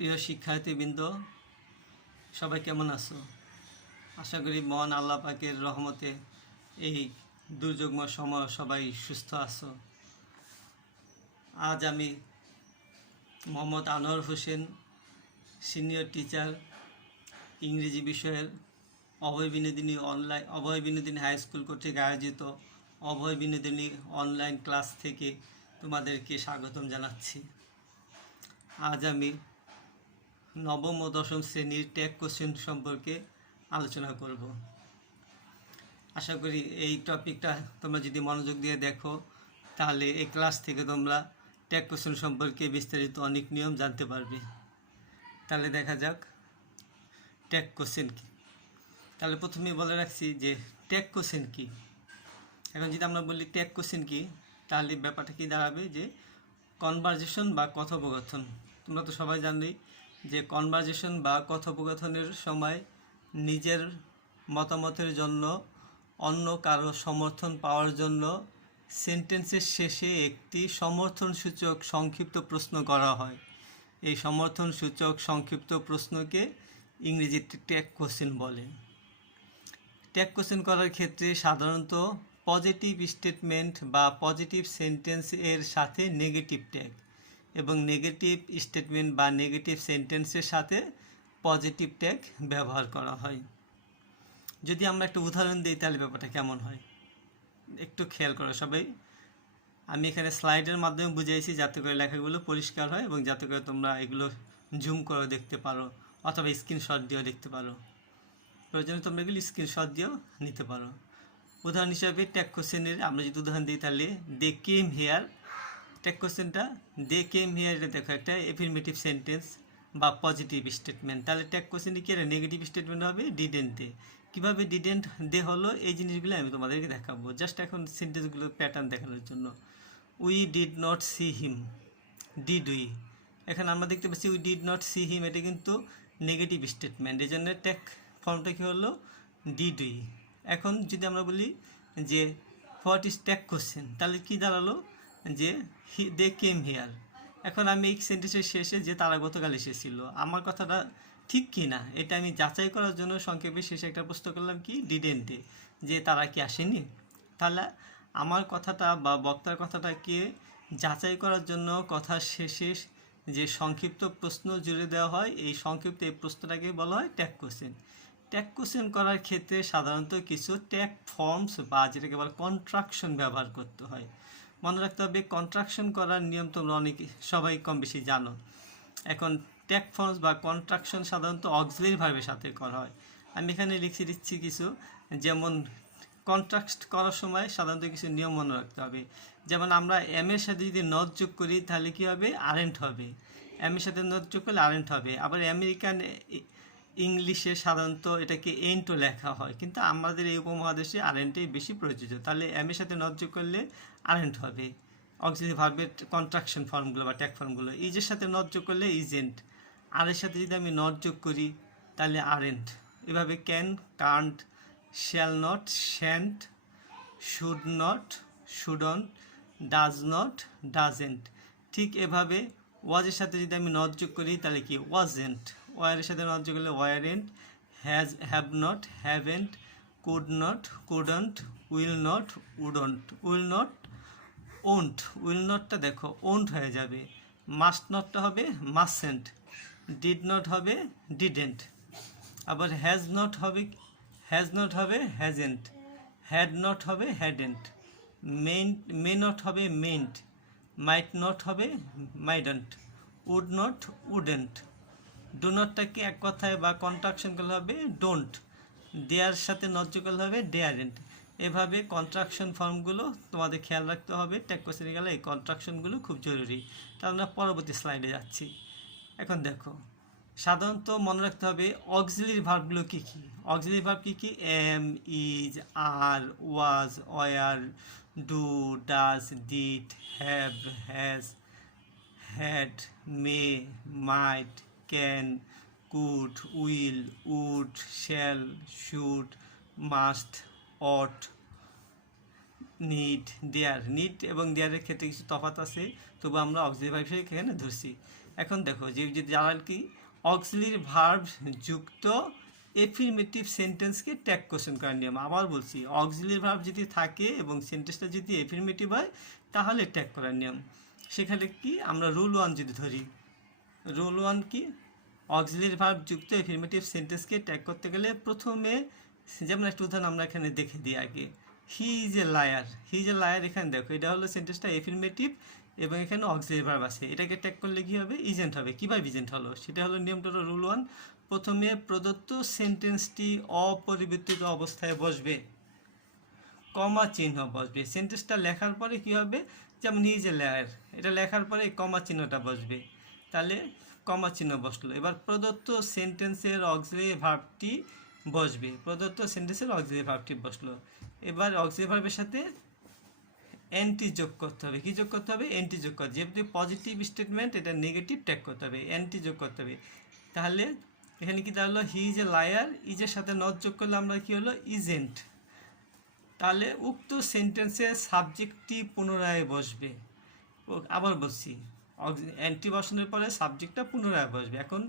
প্রিয় শিক্ষার্থীবৃন্দ, সবাই কেমন আছো? আশা করি মহান আল্লাহ পাকের রহমতে এই দুর্যোগময় সময় সবাই সুস্থ আছো। আজ আমি মোহাম্মদ আনোয়ার হোসেন, সিনিয়র টিচার, ইংরেজি বিষয়ের অভয় বিনোদিনী হাই স্কুল কর্তৃক আয়োজিত অভয় বিনোদিনী অনলাইন ক্লাস থেকে তোমাদেরকে স্বাগতম জানাচ্ছি। আজ আমি নবম ও দশম শ্রেণীর ট্যাগ কোশ্চেন সম্পর্কে আলোচনা করব। আশা করি এই টপিকটা তোমরা যদি মনোযোগ দিয়ে দেখো তাহলে এই ক্লাস থেকে তোমরা ট্যাগ কোশ্চেন সম্পর্কে বিস্তারিত অনেক নিয়ম জানতে পারবে। তাহলে দেখা যাক ট্যাগ কোশ্চেন কী। তাহলে প্রথমেই বলে রাখছি যে ট্যাগ কোশ্চেন কী। এখন যদি আমরা বলি ট্যাগ কোশ্চেন কী, তাহলে ব্যাপারটা কী দাঁড়াবে যে কনভারজেশন বা কথোপকথন। তোমরা তো সবাই জানোই যে কনভারজেশন বা কথোপকথনের সময় নিজের মতামতের জন্য অন্য কারো সমর্থন পাওয়ার জন্য সেন্টেন্সের শেষে একটি সমর্থনসূচক সংক্ষিপ্ত প্রশ্ন করা হয়। এই সমর্থনসূচক সংক্ষিপ্ত প্রশ্নকে ইংরেজিতে ট্যাগ কোশ্চেন বলে। ট্যাগ কোশ্চেন করার ক্ষেত্রে সাধারণত পজিটিভ স্টেটমেন্ট বা পজিটিভ সেন্টেন্স এর সাথে নেগেটিভ ট্যাগ এবং নেগেটিভ স্টেটমেন্ট বা নেগেটিভ সেন্টেন্সের সাথে পজিটিভ ট্যাগ ব্যবহার করা হয়। যদি আমরা একটা উদাহরণ দিই তাহলে ব্যাপারটা কেমন হয় একটু খেয়াল করো সবাই। আমি এখানে স্লাইডের মাধ্যমে বুঝিয়েছি যাতে করে লেখাগুলো পরিষ্কার হয় এবং যাতে করে তোমরা এগুলো জুম করে দেখতে পারো অথবা স্ক্রিনশট দিয়েও দেখতে পারো। প্রয়োজনে তোমরা এগুলো স্ক্রিনশট দিয়েও নিতে পারো। উদাহরণ হিসাবে ট্যাগ কোশ্চেনের আমরা যদি উদাহরণ দিই তাহলে দে কেম হেয়ার। ট্যাগ কোশ্চেনটা দে কেম হেয়ার, এটা দেখো একটা এফার্মেটিভ সেন্টেন্স বা পজিটিভ স্টেটমেন্ট। তাহলে ট্যাগ কোশ্চেনটি কি নেগেটিভ স্টেটমেন্ট হবে ডিডেন্ট দে। কীভাবে ডিডেন্ট দে হলো এই জিনিসগুলো আমি তোমাদেরকে দেখাবো জাস্ট এখন সেন্টেন্সগুলো প্যাটার্ন দেখানোর জন্য। We did not see him, did we. এখন আমরা দেখতে পাচ্ছি we did not see him, এটা কিন্তু নেগেটিভ স্টেটমেন্ট, এই জন্য ট্যাগ ফর্মটা কী হলো ডিড উই। এখন যদি আমরা বলি যে হোয়াট ইজ ট্যাগ কোশ্চেন, তাহলে কী দাঁড়ালো যে দে কেম হেয়ার। এখন আমি এই সেন্টেন্সের শেষে যে তারা গতকাল এসেছিল, আমার কথাটা ঠিক কি না এটা আমি যাচাই করার জন্য সংক্ষেপে শেষে একটা প্রশ্ন করলাম কি ডিডেন্ট ডে, যে তারা কি আসেনি। তাহলে আমার কথাটা বা বক্তার কথাটাকে যাচাই করার জন্য কথার শেষে যে সংক্ষিপ্ত প্রশ্ন জুড়ে দেওয়া হয়, এই সংক্ষিপ্ত এই প্রশ্নটাকে বলা হয় ট্যাগ কোশ্চেন। ট্যাগ কোশ্চেন করার ক্ষেত্রে সাধারণত কিছু ট্যাগ ফর্মস বা যেটাকে বলে কন্ট্রাকশন ব্যবহার করতে হয়। মনে রাখতে হবে কন্ট্রাকশন করার নিয়ম তোমরা সবাই কম বেশি জানো। এখন ট্যাগ ফর্মস বা কন্ট্রাকশন সাধারণত অক্সিলারি ভার্বের সাথে করা হয়। আমি এখানে লিখে দিচ্ছি কিছু, যেমন কন্ট্রাক্ট করার সময় সাধারণত কিছু নিয়ম মনে রাখতে হবে। যেমন আমরা এম এর সাথে যদি নট যোগ করি তাহলে কী হবে আরেন্ট হবে, এম এর সাথে নট যোগ করলে আরেন্ট হবে। আবার আমেরিকান ইংলিশে সাধারণত এটাকে এন্টও লেখা হয়, কিন্তু আমাদের এই উপমহাদেশে আরেন্টেই বেশি প্রযোজ্য। তাহলে এম এর সাথে নট যোগ করলে আরেন্ট হবে। অক্সিলারি ভার্বের কন্ট্রাকশন ফর্মগুলো বা ট্যাগ ফর্মগুলো, ইজের সাথে নট যোগ করলে ইজেন্ট, আর এর সাথে যদি আমি নট যোগ করি তাহলে আরেন্ট। এভাবে can, can't, shall not, shan't, should not, shouldn't, does not, doesn't. ঠিক এভাবে ওয়াজের সাথে যদি আমি নট যোগ করি তাহলে কি ওয়াজেন্ট, ওয়ারের সাথে নট যোগ করলে warrant, has, have not, haven't, could not, couldn't, will not, wouldn't, will not, won't. Will নটটা দেখো ওন্ট হয়ে যাবে, মাস্ট নটটা হবে মাস্টেন্ট, ডিড নট হবে ডিডেন্ট। আবার হ্যাজ নট হবে হ্যাজেন্ট, হ্যাড নট হবে হ্যাডেন্ট, মে নট হবে মেন্ট, মাইট নট হবে মাইডন্ট, উড নট উডেন্ট। ডু নটটাকে এক কথায় বা কন্ট্রাকশন করলে হবে ডোন্ট, দেয়ার সাথে নট যোগ করলে হবে ডেয়ারেন্ট। এভাবে কন্ট্রাকশন ফর্মগুলো তোমাদের খেয়াল রাখতে হবে। ট্যাগ কোশ্চেনে গেলে এই কন্ট্রাকশনগুলো খুব জরুরি। তাহলে আমরা পরবর্তী স্লাইডে যাচ্ছি। এখন দেখো সাধারণত মনে রাখতে হবে অক্সিলারি ভার্বগুলো কী কী। অক্সিলারি ভার্ব কী কী? Am, is, are, was, were, do, does, did, have, has, had, may, might, can, could, will, would, shall, should, must, ought, need, dare. Need এবং দেয়ারের ক্ষেত্রে কিছু তফাৎ আছে, তবু আমরা অক্সিলারি ভার্ব হিসেবে এখানে ধরছি। এখন দেখো যে যারা কি অক্সিলারি ভার্ব যুক্ত এফিরমেটিভ সেন্টেন্সকে ট্যাগ কোশ্চেন করার নিয়ম। আবার বলছি, অক্সিলারি ভার্ব যদি থাকে এবং সেন্টেন্সটা যদি এফিরমেটিভ হয় তাহলে ট্যাগ করার নিয়ম। সেখানে কি আমরা রুল 1 যদি ধরি, রুল 1 কি, অক্সিলারি ভার্ব যুক্ত এফিরমেটিভ সেন্টেন্সকে ট্যাগ করতে গেলে প্রথমে, যেমন একটা উদাহরণ আমরা এখানে দেখে দিই আগে, he is a liar. He is a liar, এখানে দেখো এটা হলো সেন্টেন্সটা এফিরমেটিভ এবং এখানে অক্সিলারি ভার্ব আছে, এটাকে ট্যাগ করলে কি হবে, ইজেন্ট হবে। কীভাবে ইজেন্ট হলো সেটা হলো নিয়মটা হলো রুল 1, প্রথমে প্রদত্ত সেন্টেন্সটি অপরিবর্তিত অবস্থায় বসবে, কমা চিহ্ন বসবে। সেন্টেন্সটা লেখার পরে কি হবে, যেমন হি ইজ এ লায়ার, এটা লেখার পরে কমা চিহ্নটা বসবে, তাহলে কমা চিহ্ন বসলো। এবার প্রদত্ত সেন্টেন্সের অক্সিলারি ভার্বটি বসবে, প্রদত্ত সেন্টেন্সের অক্সিলারি ভার্বটি বসলো। এবার অক্সিলারি ভার্বের সাথে এনটি যোগ করতে হবে। কি যোগ করতে হবে, এনটি যোগ করতে হবে। যেহেতু পজিটিভ স্টেটমেন্ট, এটা নেগেটিভ ট্যাগ করতে হবে, এনটি যোগ করতে হবে। তাহলে এখানে কি দাঁড়ালো, হি ইজ এ লায়ার, ইজের সাথে নট যোগ করলে আমরা কি হলো, ইজেন্ট। তাহলে উক্ত সেন্টেন্সের সাবজেক্টটি পুনরায় বসবে। আবার বলছি, এনটি বসানোর পরে সাবজেক্টটা পুনরায় বসবে। এখন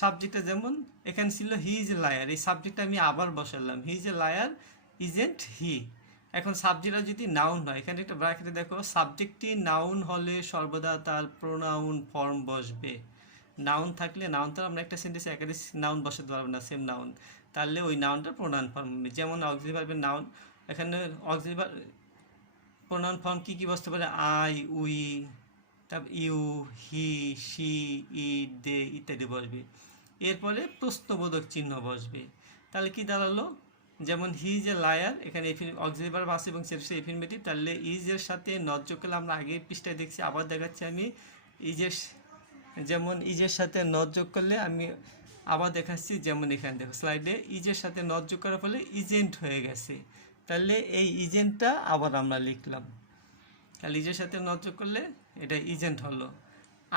সাবজেক্টটা যেমন এখানে ছিল হি ইজ এ লায়ার, এই সাবজেক্টটা আমি আবার বসালাম, he is a liar isn't he. এখন সাবজেক্টটা যদি নাউন হয়, এখানে একটা ব্র্যাকেটে দেখো, সাবজেক্টটি নাউন হলে সর্বদা তার প্রোনাউন ফর্ম বসবে। নাউন থাকলে, নাউন তো আমরা একটা সেন্টেন্সে একাধিক নাউন বসাতে পারবো না, সেম নাউন, তাহলে ওই নাউনটা প্রোনাউন ফর্ম হবে। যেমন অক্সিলারি ভার্বের নাউন, এখানে অক্সিলারি ভার্ব প্রোনাউন ফর্ম কী কী বসতে পারে, আই, উই, তারপর ইউ, হি, শি, ইট, দে ইত্যাদি বসবে। এরপরে প্রশ্নবোধক চিহ্ন বসবে। তাহলে কি দাঁড়ালো, যেমন হি ইজ এ লায়ার, এখানে অক্সিলারি ভার্ব আছে এবং সেটা এফিরমেটিভ, তাহলে ইজের সাথে নট যোগ করলে আমরা আগের পৃষ্ঠায় দেখছি, আবার দেখাচ্ছি আমি, ইজের, যেমন ইজের সাথে নট যোগ করলে আমি আবার দেখাচ্ছি, যেমন এখানে দেখো স্লাইডে, ইজের সাথে নট যোগ করার ফলে ইজেন্ট হয়ে গেছে। তাহলে এই ইজেন্টটা আবার আমরা লিখলাম, তাহলে ইজের সাথে নট যোগ করলে এটা ইজেন্ট হলো।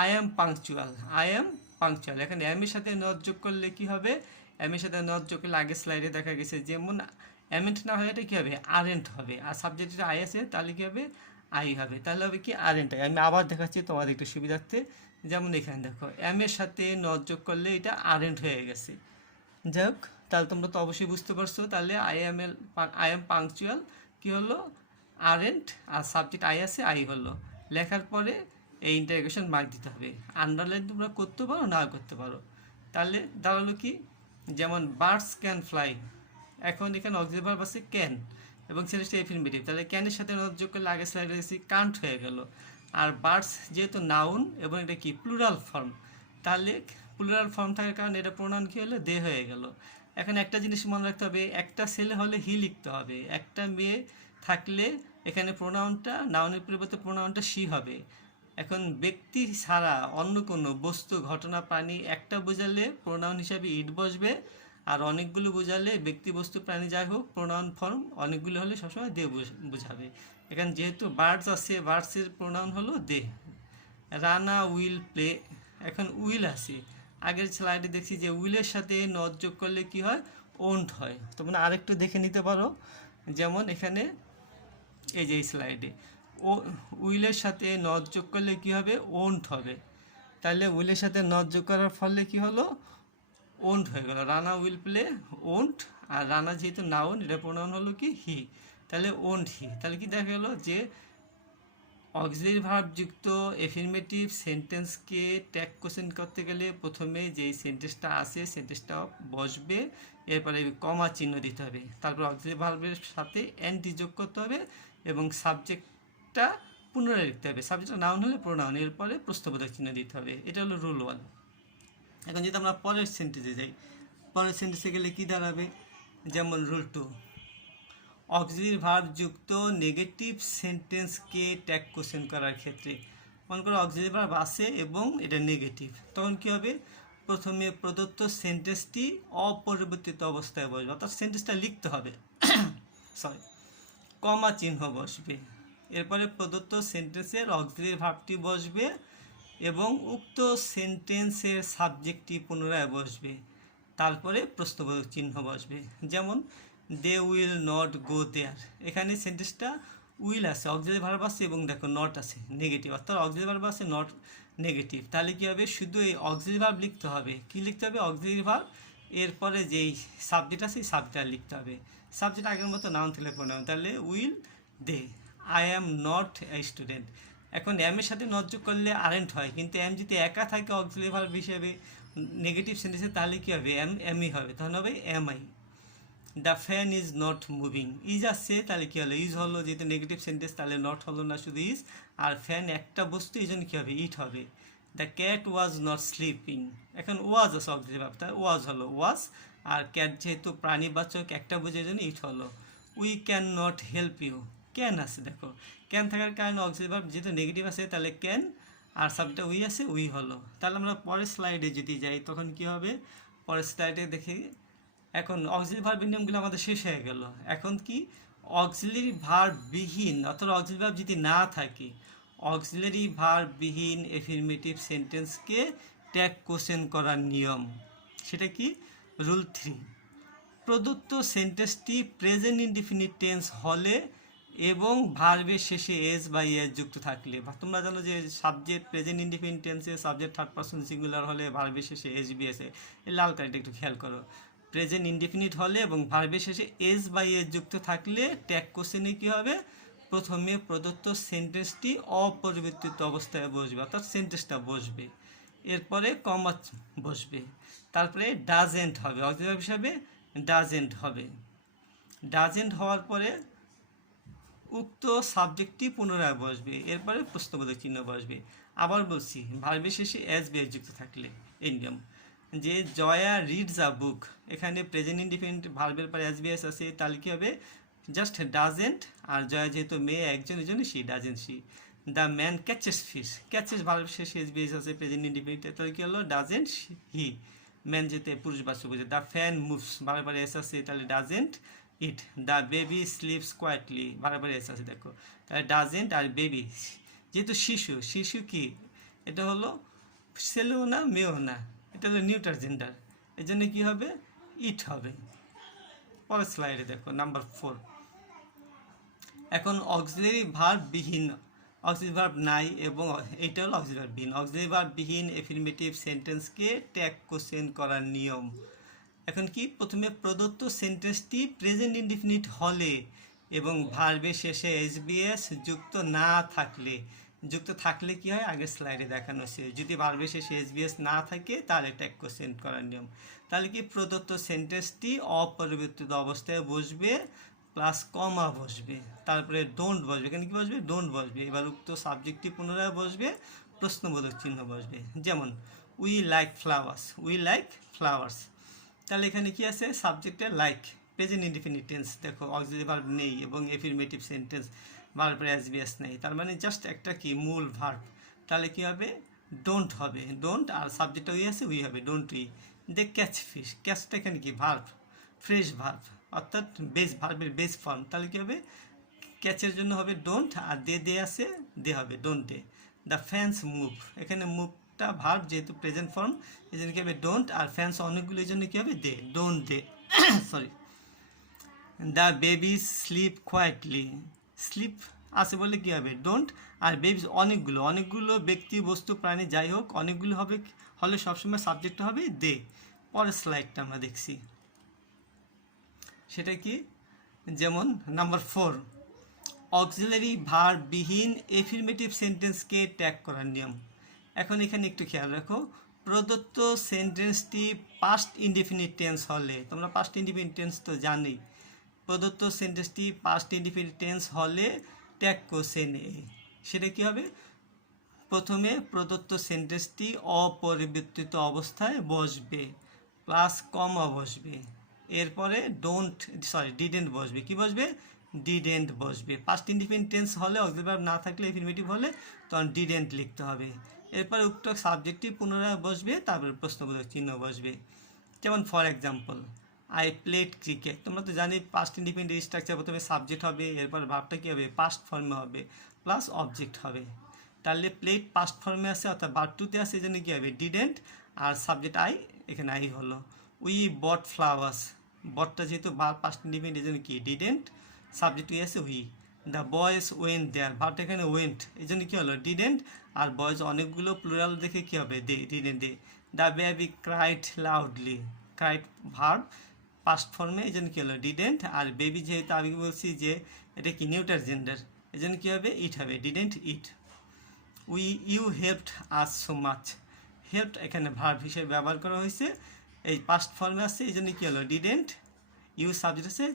I am punctual, I am punctual, এখানে অ্যামের সাথে নট যোগ করলে কি হবে, অ্যামের সাথে নট যোগ করলে আগের স্লাইডে দেখা গেছে, যেমন অ্যামেন্ট না হয় এটা কী হবে, আরেন্ট হবে, আর সাবজেক্টটা আই আছে তাহলে কী হবে, আই হবে, তাহলে হবে কি আরেন্ট। আমি আবার দেখাচ্ছি তোমাদের একটু সুবিধার্থে, যেমন এখানে দেখো অ্যামের সাথে নট যোগ করলে এটা আরেন্ট হয়ে গেছে। যাই হোক, তাহলে তোমরা তো অবশ্যই বুঝতে পারছো, তাহলে আই অ্যাম পাংচুয়াল কী হলো, আরেন্ট, আর সাবজেক্ট আই আছে, আই হলো। লেখার পরে এই ইন্টারগেশন মার্ক দিতে হবে। আন্ডারলাইন তোমরা করতে পারো, না করতে পারো। তাহলে দাঁড়ালো কি, যেমন বার্ডস ক্যান ফ্লাই, এখন এখানে অক্সিলারি ভার্ব আছে ক্যান এবং সেটা এফিরমেটিভ, তাহলে ক্যানের সাথে নট যোগ করলে আগের স্লাইডে দেখছি কান্ট হয়ে গেল। আর বার্ডস যেহেতু নাউন এবং এটা কি প্লুরাল ফর্ম, তাহলে প্লুরাল ফর্ম থাকার কারণে এটা প্রোনাউন কী হলো, দে হয়ে গেল। এখন একটা জিনিস মনে রাখতে হবে, একটা ছেলে হলে হি লিখতে হবে, একটা মেয়ে থাকলে এখানে প্রোনাউনটা, নাউনের পরিবর্তে প্রোনাউনটা শি হবে। এখন ব্যক্তি ছাড়া অন্য কোনো বস্তু, ঘটনা, প্রাণী একটা বোঝালে প্রোনাউন হিসাবে ইট বসবে, আর অনেকগুলো বোঝালে ব্যক্তি, বস্তু, প্রাণী যাই হোক প্রোনাউন ফর্ম অনেকগুলো হলে সবসময় দে বোঝাবে। এখানে যেহেতু বার্ডস আছে, বার্ডসের প্রোনাউন হলো দে। রানা উইল প্লে, এখন উইল আছে, আগের স্লাইডে দেখছি যে উইলের সাথে নট যোগ করলে কি হয়, ওন্ট হয়। তোমরা আরেকটু দেখে নিতে পারো, যেমন এখানে এই যে স্লাইডে উইলের সাথে নট যোগ করলে কি হবে, ওন্ট হবে। তাহলে উইলের সাথে নট যোগ করার ফলে কি হলো, ওন্ট হয়ে গেল। রানা উইল প্লে ওন্ট, আর রানা যেহেতু নাউন, এটা প্রোনাউন হলো কি হি, তাহলে ওন্ট হি। তাহলে কি দেখা গেল যে অক্সিলারি ভার্ব যুক্ত এফিরমেটিভ সেন্টেন্সকে ট্যাগ কোশ্চেন করতে গেলে প্রথমে যেই সেন্টেন্সটা আছে সেন্টেন্সটা বসবে, এরপরে কমা চিহ্ন দিতে হবে, তারপর অক্সিলারি ভার্বের সাথে এনটি যোগ করতে হবে এবং সাবজেক্টটা পুনরায় লিখতে হবে। সাবজেক্টটা নাউন হলে প্রোনাউন, এরপরে প্রশ্নবোধক চিহ্ন দিতে হবে। এটা হলো রুল 1। এখন যদি আমরা পরের সেন্টেন্সে যাই, পরের সেন্টেন্সে গেলে কি দাঁড়াবে, যেমন রুল 2, অক্সিলারি ভার্ব যুক্ত নেগেটিভ সেন্টেন্সকে ট্যাগ কোশ্চেন করার ক্ষেত্রে, মনে করো অক্সিলারি ভার্ব আছে এবং এটা নেগেটিভ, তখন কী হবে, প্রথমে প্রদত্ত সেন্টেন্সটি অপরিবর্তিত অবস্থায় বসবে, অর্থাৎ সেন্টেন্সটা লিখতে হবে, সরি, কমা চিহ্ন বসবে, এরপরে প্রদত্ত সেন্টেন্সের অক্সিলারি ভার্বটি বসবে এবং উক্ত সেন্টেন্সের সাবজেক্টটি পুনরায় বসবে, তারপরে প্রশ্নবোধক চিহ্ন বসবে। যেমন দে উইল নট গো দেয়ার, এখানে সেন্টেন্সটা উইল আছে, অক্সিলারি ভার্ব আছে এবং দেখো নট আছে, নেগেটিভ, অর্থাৎ অক্সিলারি ভার্ব আছে, নট নেগেটিভ। তাহলে কী হবে, শুধু এই অক্সিলারি ভার্ব লিখতে হবে। কি লিখতে হবে? অক্সিলারি ভার্ব, এরপরে যেই সাবজেক্ট আছে সেই সাবজেক্ট লিখতে হবে। সাবজেক্ট আগের মতো নাউন থেকে প্রোনাউন, তাহলে will they. I am not a student. এখন এম এর সাথে নট যোগ করলে আরেন্ট হয়, কিন্তু এম যদি একা থাকে অক্সিলারি ভার্ব হিসেবে নেগেটিভ সেন্টেন্সে, তাহলে কী হবে? এমই হবে, তখন হবে am I. The fan is not moving. Is আসছে, তাহলে কী হলো? ইজ হলো, যেহেতু নেগেটিভ সেন্টেন্স, তাহলে নট হলো না, শুধু ইজ। আর ফ্যান একটা বস্তু, এই জন্য কী হবে? ইট হবে। The cat was not sleeping. এখন ওয়াজ আছে অক্সিলারি ভার্ব, তাই ওয়াজ হলো ওয়াজ। আর ক্যাট যেহেতু প্রাণীবাচক, একটা বোঝার জন্য ইট হলো। We can not help you. Can আছে, দেখো ক্যান থাকার কারণে অক্সিলারি ভার্ব যেহেতু নেগেটিভ আছে, তাহলে ক্যান, আর সাবজেক্টটা উই আছে, উই হলো। তাহলে আমরা পরের স্লাইডে যদি যাই, তখন কী হবে? পরের স্লাইডে দেখি, এখন অক্সিলারি ভার্বের নিয়মগুলো আমাদের শেষ হয়ে গেল। এখন কি? অক্সিলারি ভার্ব বিহীন, অথবা অক্সিলারি ভার্ব যদি না থাকে, অক্সিলারি ভার্ব বিহীন এফিরমেটিভ সেন্টেন্সকে ট্যাগ কোশ্চেন করার নিয়ম। সেটা কি? রুল 3। প্রদত্ত সেন্টেন্সটি প্রেজেন্ট ইনডিফিনিট টেন্স হলে এবং ভার্বের শেষে এস বা এস যুক্ত থাকলে। তোমরা জানো যে সাবজেক্ট প্রেজেন্ট ইনডিফিনিট টেন্সে সাবজেক্ট থার্ড পারসন সিঙ্গুলার হলে, ভার্বের শেষে এস বি এসে, এই লাল কালিটা একটু খেয়াল করো। প্রেজেন্ট ইনডিফিনিট হলে এবং ভার্বের শেষে এস বা এস যুক্ত থাকলে ট্যাগ কোশ্চেনে কী হবে? প্রথমে প্রদত্ত সেন্টেন্সটি অপরিবর্তিত অবস্থায় বসবে, অর্থাৎ সেন্টেন্সটা বসবে, এরপরে কমা বসবে, তারপরে ডাজেন্ট হবে, অক্সিলারি হিসাবে ডাজেন্ট হবে। ডাজেন্ট হওয়ার পরে উক্ত সাবজেক্টটি পুনরায় বসবে, এরপরে প্রশ্নবোধক চিহ্ন বসবে। আবার বলছি, ভার্বের শেষে এস বি এস যুক্ত থাকলে এই নিয়ম। যে জয়া রিডস আ বুক, এখানে প্রেজেন্ট ইনডিফিনিট ভার্বের পর এস বি এস আছে, তাহলে কী হবে? জাস্ট ডাজেন্ট, আর জয়া যেহেতু মেয়ে একজনের জন্য see, doesn't see. The man catches fish, catches ভার্বের শেষে এস বি এস আছে প্রেজেন্ট ইনডিফিনিট, তাহলে কী হলো? Doesn't he. ম্যান যেতে পুরুষ বাচ্চা বোঝে। দ্য ফ্যান মুভস, বারবার এস আছে, তাহলে doesn't it. The baby sleeps quietly, বারবার এস আছে, দেখো তাহলে ডাজেন্ট। আর বেবি যেহেতু শিশু, শিশু কি? এটা হলো ছেলেও না মেয়েও না, এটা হলো নিউটার জেন্ডার, এই জন্য কী হবে? ইট হবে। পরের স্লাইডে দেখো নাম্বার 4। এখন অক্সিলারি ভার্ব বিহীন, অক্সিলারি ভার্ব নাই এবং এইটা হলো অক্সিলারি ভার্ব বিহীন, অক্সিলারি ভার্ব বিহীন এফিরমেটিভ সেন্টেন্সকে ট্যাগ কোশ্চেন করার নিয়ম। এখন কি? প্রথমে প্রদত্ত সেন্টেন্সটি প্রেজেন্ট ইনডিফিনিট হলে এবং ভার্বের শেষে এসবিএস যুক্ত না থাকলে, যুক্ত থাকলে কি হয়? আগের স্লাইডে দেখানো হয়েছে। যদি ভার্বের শেষে এসবিএস না থাকে, তাহলে ট্যাগ কোশ্চেন করার নিয়ম। তাহলে কি? প্রদত্ত সেন্টেন্সটি অপরিবর্তিত অবস্থায় বসবে, প্লাস কমা বসবে, তারপরে ডোন্ট বসবে। এখানে কি বসবে? ডোন্ট বসবে। এবার উক্ত সাবজেক্টটি পুনরায় বসবে, প্রশ্নবোধক চিহ্ন বসবে। যেমন we like flowers, we like flowers. তাহলে এখানে কি আছে? সাবজেক্টে লাইক, প্রেজেন্ট ইনডিফিনিট টেন্স, দেখো অক্সিলারি ভার্ব নেই এবং এফিরমেটিভ সেন্টেন্স ভার্বের এসবিএস নেই, তার মানে জাস্ট একটা কি মূল ভার্ব। তাহলে কি হবে? ডোন্ট হবে, ডোন্ট, আর সাবজেক্টটা উই আছে, উই হবে, don't we. They catch fish, ক্যাচটা এখানে কি? ভার্ব, ফ্রেশ ভার্ব, অর্থাৎ বেস, ভার্বের বেস ফর্ম। তাহলে কি হবে? ক্যাচের জন্য হবে ডোন্ট, আর দে আছে, দে হবে, don't they. The fans move, এখানে মুভ ভার্ব যেহেতু প্রেজেন্ট ফর্ম, এই জন্য কী হবে? ডোন্ট, আর ফ্যান্স অনেকগুলো, এই জন্য কী হবে? They, don't they. Sorry. The baby sleep quietly, sleep আছে বলে কী হবে? ডোন্ট, আর বেবি অনেকগুলো, অনেকগুলো ব্যক্তি বস্তু প্রাণী যাই হোক, অনেকগুলো হবে হলে সবসময় সাবজেক্ট হবে দে। পরের স্লাইডটা আমরা দেখছি, সেটা কি? যেমন নাম্বার 4, অক্সিলারি ভার্ব বিহীন এফিরমেটিভ সেন্টেন্সকে ট্যাগ করার নিয়ম। এখন এখানে একটু খেয়াল রাখো, প্রদত্ত সেন্টেন্সটি পাস্ট ইনডিফিনিট টেন্স হলে, তোমরা পাস্ট ইনডিফিনিট টেন্স তো জানোই, প্রদত্ত সেন্টেন্সটি পাস্ট ইনডিফিনিট টেন্স হলে ট্যাগ কোশ্চেন এ, সেটা কী হবে? প্রথমে প্রদত্ত সেন্টেন্সটি অপরিবর্তিত অবস্থায় বসবে, প্লাস কমা বসবে, এরপরে ডিডেন্ট বসবে। কি বসবে? ডিডেন্ট বসবে। পাস্ট ইনডিফিনিট টেন্স হলে, অক্সিলারি ভার্ব না থাকলে, এফিরমেটিভ হলে, তখন ডিডেন্ট লিখতে হবে। এরপরে উক্ত সাবজেক্টটি পুনরায় বসবে, তারপরে প্রশ্নবোধক চিহ্ন বসবে। যেমন for example, I played cricket, তোমরা তো জানি পাস্ট ইনডিফিনিট স্ট্রাকচার, প্রথমে সাবজেক্ট হবে, এরপর ভার্বটা কী হবে? পাস্ট ফর্মে হবে, প্লাস অবজেক্ট হবে। তাহলে প্লেড পাস্ট ফর্মে আছে, অর্থাৎ ভার্ব টুতে আছে, এই জন্য কী হবে? ডিডেন্ট, আর সাবজেক্ট আই, এখানে আই হলো। উই বট ফ্লাওয়ার্স, বটটা যেহেতু ভার্ব পাস্ট ইনডিফিনিট, এই জন্য কি? ডিডেন্ট, সাবজেক্ট উই আছে, we. The boys went there, ভার্বটা এখানে ওয়েন্ট, এই জন্য কী হলো ডিডেন্ট, আর বয়েজ অনেকগুলো প্লুরাল দেখে কী হবে they, didn't they. The baby cried loudly, cried verb past ফর্মে, এই জন্য কী হলো ডিডেন্ট, আর বেবি যেহেতু আমি বলছি যে এটা কি নিউটার জেন্ডার, এই জন্য কী হবে ইট হবে, didn't it. You helped us so much, helped এখানে ভার্ব হিসেবে ব্যবহার করা হয়েছে, এই পাস্ট ফর্মে আছে, এই জন্য কী হলো ডিডেন্ট, ইউ সাবজেক্ট আছে,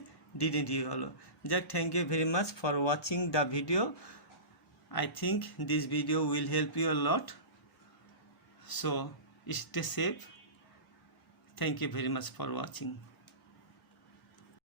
ডিডেন্ট ইউ হলো। যাক, thank you very much for watching the video. I think this video will help you a lot, so stay safe. Thank you very much for watching.